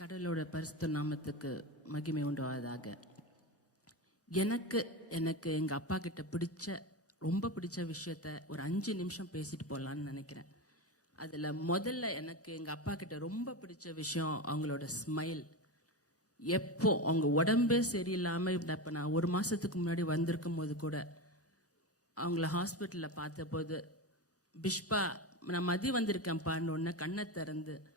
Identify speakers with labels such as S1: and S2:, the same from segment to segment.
S1: கடலோட பரிசுத்த நாமத்துக்கு மகிமை உண்டாவதாக. எனக்கு எனக்கு எங்க அப்பா கிட்ட பிடிச்ச ரொம்ப பிடிச்ச விஷயத்த ஒரு அஞ்சு நிமிஷம் பேசிட்டு போகலான்னு நினைக்கிறேன். அதுல முதல்ல எனக்கு எங்க அப்பா கிட்ட ரொம்ப பிடிச்ச விஷயம் அவங்களோட ஸ்மைல் எப்போ அவங்க உடம்பே சரியில்லாம இப்ப நான் ஒரு மாசத்துக்கு முன்னாடி வந்திருக்கும் போது கூட அவங்கள ஹாஸ்பிட்டல்ல பார்த்தபோது பிஷ்பா நான் மதி வந்திருக்கேன்ப்பான்னு உடனே கண்ணை திறந்து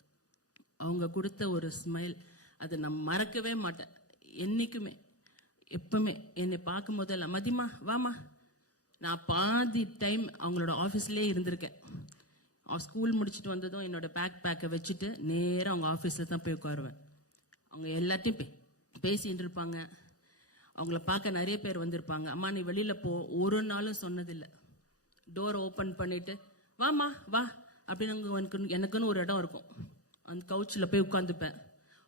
S1: அவங்க கொடுத்த ஒரு ஸ்மைல் அதை நான் மறக்கவே மாட்டேன். என்றைக்குமே எப்பவுமே. என்னை பார்க்கும் போதெல்லாம் மதிமா வாமா நான் பாதி டைம் அவங்களோட ஆஃபீஸ்லேயே இருந்திருக்கேன். ஸ்கூல் முடிச்சுட்டு வந்ததும் என்னோட பேக் பேக்கை வச்சுட்டு நேராக அவங்க ஆஃபீஸில் தான் போய் உட்காருவேன். அவங்க எல்லாத்தையும் பே பேசிகிட்டு இருப்பாங்க. அவங்கள பார்க்க நிறைய பேர் வந்திருப்பாங்க. அம்மா நீ வெளியில் போ. ஒரு நாளும் சொன்னதில்லை. டோர் ஓப்பன் பண்ணிவிட்டு வாம்மா வா. அப்படின்னு எனக்கு எனக்குன்னு ஒரு இடம் இருக்கும். அந்த கவுச்சில் போய் உட்காந்துப்பேன்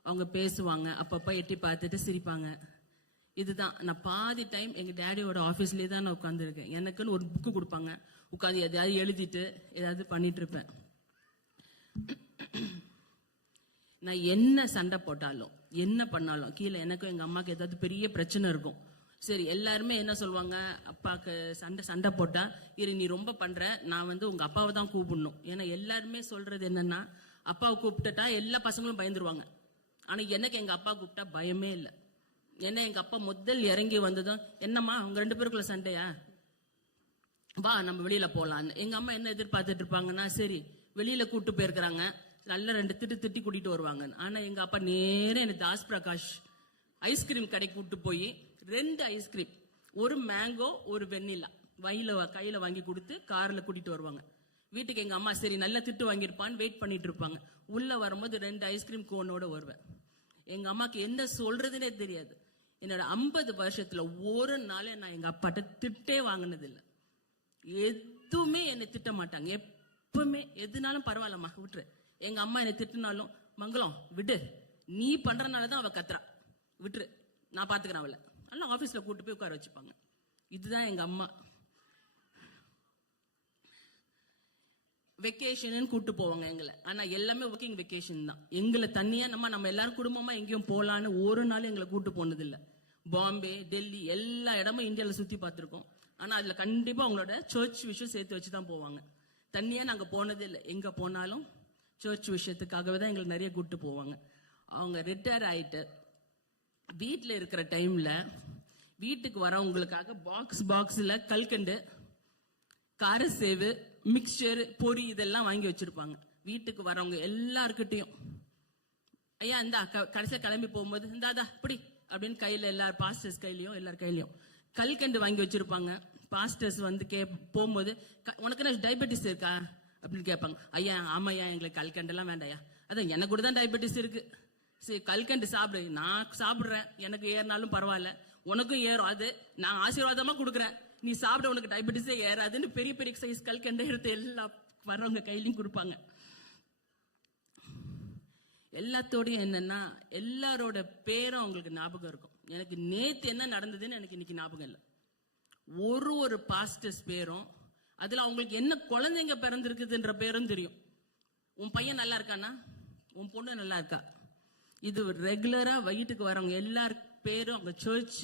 S1: அவங்க பேசுவாங்க அப்பப்போ எட்டி பார்த்துட்டு சிரிப்பாங்க. இதுதான் நான் பாதி டைம் எங்கள் டேடியோட ஆஃபீஸ்லேயே தான் நான் உட்காந்துருக்கேன் எனக்குன்னு ஒரு புக்கு கொடுப்பாங்க. உட்காந்து எதையாவது எழுதிட்டு ஏதாவது பண்ணிட்டு இருப்பேன் நான் என்ன சண்டை போட்டாலும் என்ன பண்ணாலும் கீழே எனக்கும் எங்கள் அம்மாவுக்கு ஏதாவது பெரிய பிரச்சனை இருக்கும். சரி எல்லாருமே என்ன சொல்லுவாங்க? அப்பாவுக்கு சண்டை சண்டை போட்டால் இரு நீ ரொம்ப பண்ணுற நான் வந்து உங்கள் அப்பாவை தான் கூப்பிடணும். ஏன்னா எல்லாருமே சொல்கிறது என்னென்னா அப்பாவை கூப்பிட்டுட்டா எல்லா பசங்களும் பயந்துருவாங்க. ஆனா எனக்கு எங்க அப்பா கூப்பிட்டா பயமே இல்லை. ஏன்னா எங்க அப்பா முதல் இறங்கி வந்ததும் என்னம்மா அவங்க ரெண்டு பேருக்குள்ள சண்டையா? வா நம்ம வெளியில போலான்னு. எங்க அம்மா என்ன எதிர்பார்த்துட்டு இருப்பாங்கன்னா சரி வெளியில கூட்டு போயிருக்கிறாங்க. நல்ல ரெண்டு திட்டு திட்டி கூட்டிட்டு வருவாங்க ஆனா எங்க அப்பா நேரம் எனக்கு தாஸ் பிரகாஷ் ஐஸ்கிரீம் கடைக்கு கூட்டு போய் ரெண்டு ஐஸ்கிரீம் ஒரு மேங்கோ ஒரு வெண்ணிலா வயில கையில வாங்கி கொடுத்து கார்ல கூட்டிட்டு வருவாங்க. வீட்டுக்கு எங்க அம்மா சரி நல்ல திட்டு வாங்கியிருப்பான்னு வெயிட் பண்ணிட்டு இருப்பாங்க. உள்ள வரும்போது ரெண்டு ஐஸ்கிரீம் கோனோட வருவேன். எங்க அம்மாக்கு என்ன சொல்றதுனே தெரியாது. என்னோட ஐம்பது வருஷத்துல ஒரு நாளே நான் எங்க அப்பாட்ட திட்டே வாங்கினது இல்லை எதுவுமே என்னை திட்ட மாட்டாங்க. எப்பவுமே எதுனாலும் பரவாயில்லம்மா விட்டுரு. எங்க அம்மா என்னை திட்டினாலும் மங்களம் விடு. நீ பண்றனால தான் அவ கத்துறா. விட்டுரு. நான் பாத்துக்கிறேன் அவளை. நல்லா ஆபீஸ்ல கூட்டு போய் உட்கார வச்சுப்பாங்க. இதுதான் எங்க அம்மா. வெக்கேஷன் கூட்டு போவாங்க எங்களை. ஆனா எல்லாமே ஒர்க்கிங் வெக்கேஷன் தான். எங்களை தனியா நம்ம நம்ம எல்லாரும் குடும்பமா எங்கேயும் போலான்னு ஒரு நாள் எங்களை கூட்டு போனது இல்லை பாம்பே டெல்லி எல்லா இடமும் இந்தியாவில் சுத்தி பார்த்துருக்கோம். ஆனா அதுல கண்டிப்பா அவங்களோட சர்ச் விஷயம் சேர்த்து வச்சு தான் போவாங்க. தனியா நாங்க போனதே இல்லை. எங்க போனாலும் சர்ச் விஷயத்துக்காகவே தான் எங்களை நிறைய கூட்டு போவாங்க. அவங்க ரிட்டையர் ஆயிட்டு வீட்டில் இருக்கிற டைம்ல வீட்டுக்கு வரவங்களுக்காக பாக்ஸ் பாக்ஸில் கல்கண்டு கார சேவு மிக்சர் பொரி இதெல்லாம் வாங்கி வச்சிருப்பாங்க. வீட்டுக்கு வரவங்க எல்லாருக்கிட்டையும் ஐயா இந்த கடைசியா கிளம்பி போகும்போது இந்தாதா இப்படி அப்படின்னு கையில எல்லார் பாஸ்டர்ஸ் கையிலயும் எல்லார் கையிலயும். கல்கண்டு வாங்கி வச்சிருப்பாங்க. பாஸ்டர்ஸ் வந்து கே போகும்போது "க- உனக்கு என்ன டயபெட்டிஸ் இருக்கா? அப்படின்னு கேட்பாங்க. ஐயா ஆமாய்யா எங்களுக்கு கல்கண்டெல்லாம் வேண்டாயா அதான் எனக்கு கூட தான் டயபெட்டிஸ் இருக்கு. சரி கல்கண்டு சாப்பிடு. நான் சாப்பிடுறேன். எனக்கு ஏறினாலும் பரவாயில்ல. உனக்கும் ஏறும். அது நான் ஆசீர்வாதமா கொடுக்குறேன். நீ சாப்பிட உனக்கு டயபெட்டிஸே ஏறாதுன்னு பெரிய பெரிய சைஸ் கல்கண்டு எடுத்து எல்லா வர்றவங்க கையிலையும் கொடுப்பாங்க. எல்லாத்தோடையும் என்னன்னா எல்லாரோட பேரும் அவங்களுக்கு ஞாபகம் இருக்கும். எனக்கு நேத்து என்ன நடந்ததுன்னு எனக்கு இன்னைக்கு ஞாபகம் இல்லை. ஒரு ஒரு பாஸ்டர்ஸ் பேரும் அதுல அவங்களுக்கு என்ன குழந்தைங்க பிறந்திருக்குதுன்ற பேரும் தெரியும். உன் பையன் நல்லா இருக்கானா? உன் பொண்ணு நல்லா இருக்கா? இது ரெகுலரா வயிட்டுக்கு வரவங்க எல்லார் பேரும் அவங்க சர்ச்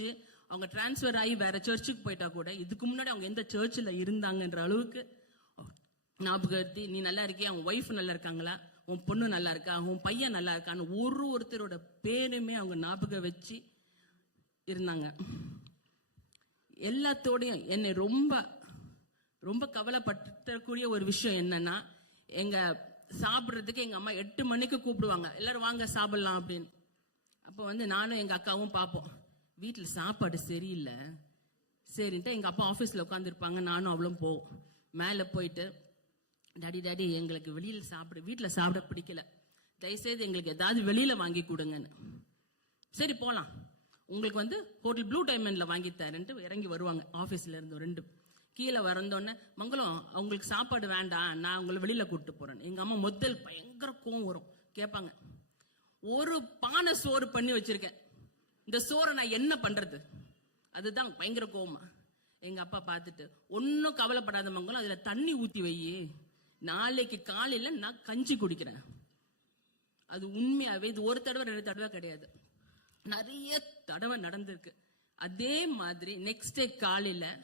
S1: அவங்க டிரான்ஸ்ஃபர் ஆகி வேற சர்ச்சுக்கு போயிட்டா கூட இதுக்கு முன்னாடி அவங்க எந்த சர்ச்சில் இருந்தாங்கன்ற அளவுக்கு ஞாபகத்தி நீ நல்லா இருக்கியா? உன் ஒய்ஃப் நல்லா இருக்காங்களா? உன் பொண்ணு நல்லா இருக்கா? உன் பையன் நல்லா இருக்கான்னு ஒரு ஒருத்தரோட பேருமே அவங்க ஞாபகம் வச்சு இருந்தாங்க. எல்லாத்தோடையும் என்னை ரொம்ப ரொம்ப கவலைப்பட்டக்கூடிய ஒரு விஷயம் என்னன்னா எங்க சாப்பிட்றதுக்கு எங்க அம்மா எட்டு மணிக்கு கூப்பிடுவாங்க. எல்லாரும் வாங்க சாப்பிடலாம் அப்படின்னு. அப்போ வந்து நானும் எங்க அக்காவும் பார்ப்போம். வீட்டில் சாப்பாடு சரியில்லை. சரின்ட்டு எங்கள் அப்பா ஆஃபீஸில் உட்காந்துருப்பாங்க நானும் அவளும் போவோம் மேலே போயிட்டு டாடி டாடி எங்களுக்கு வெளியில் சாப்பிட வீட்டில் சாப்பிட பிடிக்கல. தயவுசெய்து எங்களுக்கு ஏதாவது வெளியில் வாங்கி கொடுங்கன்னு. சரி போகலாம் உங்களுக்கு வந்து ஹோட்டல் ப்ளூ டைமண்டில் வாங்கி தரேன்ட்டு இறங்கி வருவாங்க. ஆஃபீஸில் இருந்து ரெண்டு. கீழே வரந்தோடனே மங்களம் அவங்களுக்கு சாப்பாடு வேண்டாம். நான் உங்களை வெளியில் கூப்பிட்டு போகிறேன் எங்கள் அம்மா முதல் பயங்கர கோவம் வரும். கேட்பாங்க. ஒரு பானை சோறு பண்ணி வச்சிருக்கேன். இந்த சோறை நான் என்ன பண்றது? அதுதான் பயங்கர கோமா எங்க அப்பா பார்த்துட்டு ஒன்னும் கவலைப்படாத மங்களும் அதுல தண்ணி ஊத்தி வை. நாளைக்கு காலையில நான் கஞ்சி குடிக்கிறேன். அது உண்மையாவே இது ஒரு தடவை ரெண்டு தடவை கிடையாது. நிறைய தடவை நடந்திருக்கு. அதே மாதிரி நெக்ஸ்ட் டே காலையில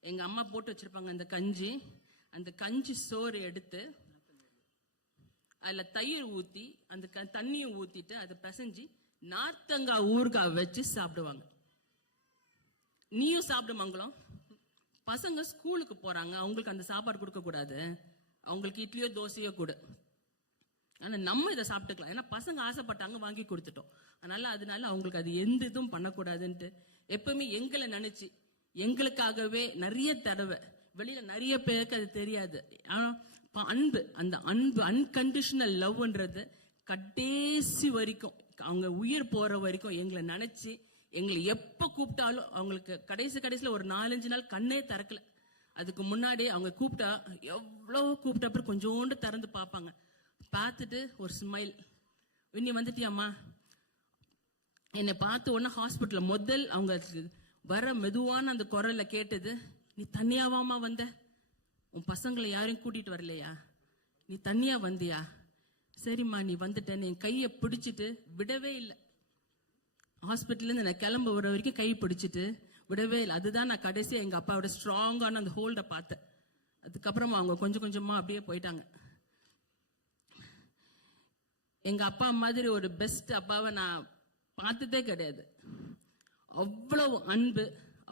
S1: எங்க அம்மா போட்டு வச்சிருப்பாங்க அந்த கஞ்சி. அந்த கஞ்சி சோறு எடுத்து அதுல தயிர் ஊத்தி அந்த க- தண்ணியை ஊத்திட்டு அதை பிசைஞ்சு நார்த்தங்காய் ஊறுகாய் வச்சு சாப்பிடுவாங்க. நீயும் சாப்பிடு மங்களம். பசங்க ஸ்கூலுக்கு போறாங்க. அவங்களுக்கு அந்த சாப்பாடு கொடுக்க கூடாது. அவங்களுக்கு இட்லியோ தோசையோ கொடு. ஆனால் நம்ம இதை சாப்பிட்டுக்கலாம். ஏன்னா பசங்க ஆசைப்பட்டாங்க வாங்கி கொடுத்துட்டோம். அதனால அதனால அவங்களுக்கு அது எந்த இதுவும் பண்ணக்கூடாதுன்ட்டு எப்பவுமே எங்களை நினைச்சு எங்களுக்காகவே நிறைய தடவை வெளியில நிறைய பேருக்கு அது தெரியாது. அன்பு அந்த அன்பு அன்கண்டிஷனல் லவ்ன்றது கடைசி வரைக்கும் அவங்க உயிர் போற வரைக்கும் எங்களை நினைச்சு எங்களை எப்ப கூப்பிட்டாலும் அவங்களுக்கு கடைசி கடைசியில ஒரு நாலஞ்சு நாள் கண்ணே திறக்கல. அதுக்கு முன்னாடி அவங்க கூப்பிட்டா எவ்வளவு கூப்பிட்ட அப்புறம் கொஞ்சோண்டு திறந்து பார்ப்பாங்க. பார்த்துட்டு ஒரு ஸ்மைல் இன்னி வந்துட்டியாம்மா? என்னை பார்த்த உடனே ஹாஸ்பிட்டலில் முதல் அவங்க வர மெதுவான அந்த குரல்ல கேட்டது நீ தனியாவாமா வந்த? உன் பசங்களை யாரையும் கூட்டிட்டு வரலையா? நீ தனியா வந்தியா? சரிம்மா நீ வந்துட்டேன்னு என் கையை பிடிச்சிட்டு விடவே இல்லை. ஹாஸ்பிட்டல்லேருந்து நான் கிளம்ப வர வரைக்கும் கை பிடிச்சிட்டு விடவே இல்லை. அதுதான் நான் கடைசியாக எங்கள் அப்பாவோட ஸ்ட்ராங்கான அந்த ஹோல்டை பார்த்தேன். அதுக்கப்புறமா அவங்க கொஞ்சம் கொஞ்சமாக அப்படியே போயிட்டாங்க. எங்கள் அப்பா மாதிரி ஒரு பெஸ்ட் அப்பாவை நான் பார்த்ததே கிடையாது. அவ்வளவு அன்பு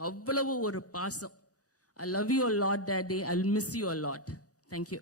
S1: அவ்வளவு ஒரு பாசம். I love you lot daddy I miss you lot thank you